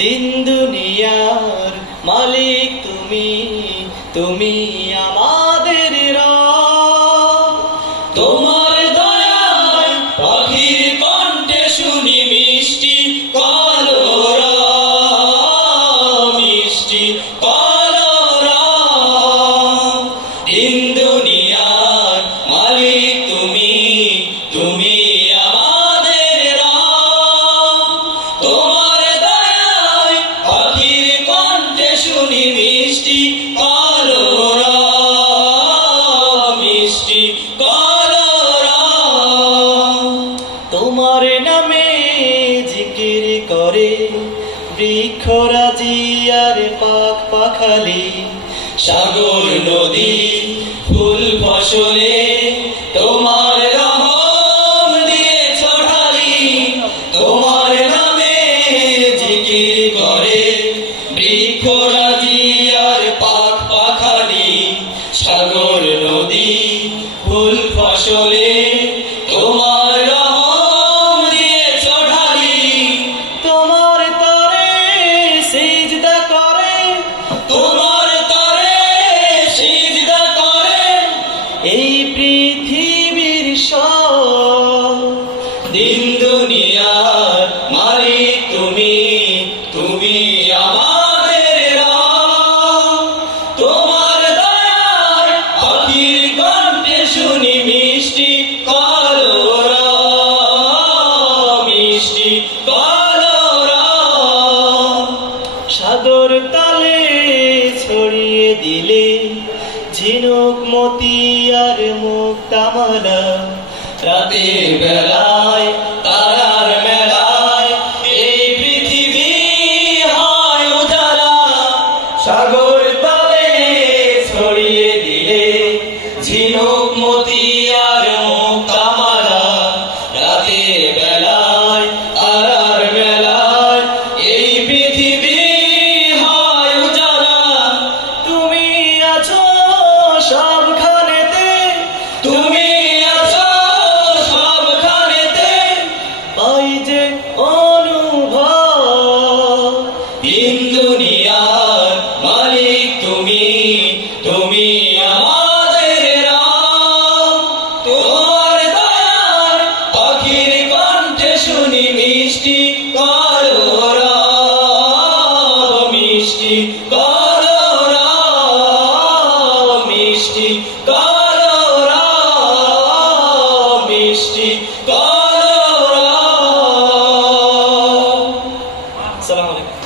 দিন দুনিয়ার মালিক তুমি, তুমি আমাদের রব। তোমার দয়ায় পাখির কণ্ঠে শুনি মিষ্টি কলরা, মিষ্টি কলরা। দিন দুনিয়ার মালিক তুমি, তুমি আমাদের রব। তোমার দয়ায় পাখির কণ্ঠে শুনি মিষ্টি কলরা, মিষ্টি কলরা। তোমার নামে জিকির করে বৃক্ষরাজি আর পাখ পাখালি, সাগর নদী ফুল ফসলে তোমার রহম দিয়ে ছড়ালি। তোমার নামে জিকির করে বৃক্ষরাজি আর পাখ পাখালি, সাগর নদী ফুল ফসলে তোমার রহম দিয়ে ছড়ালি। তোমার তরে সিজদা করে, তোমার তরে সিজদা করে এই পৃথিবীর সব। দিন দুনিয়ার মালিক তুমি, তুমি আমাদের রব। তোমার দয়ায় পাখির কণ্ঠে শুনি মিষ্টি কলরা, মিষ্টি কলরা। সাগর তালে ছড়িয়ে দিলে ঝিনুক মতি আর মুক্তামালা, রাতের বেলায় তারার মেলায় এই পৃথিবী হয় উজালা। সাগর তালে ছড়িয়ে দিলে ঝিনুক মতি আর মুক্তামালা, রাতের বেলায় তারার মেলায় এই পৃথিবী হয় উজালা। তুমি আছো সবখানেতে, তুমি আছো সবখানেতে, পাই যে অনুভব। দিন দুনিয়ার মালিক তুমি, তুমি আমাদের রব। তোমার দয়ার পাখির কণ্ঠে শুনি মিষ্টি কলরা, মিষ্টি কলরা, মিষ্টি কলরা, মিষ্টি কলরা। আসসালামু আলাইকুম।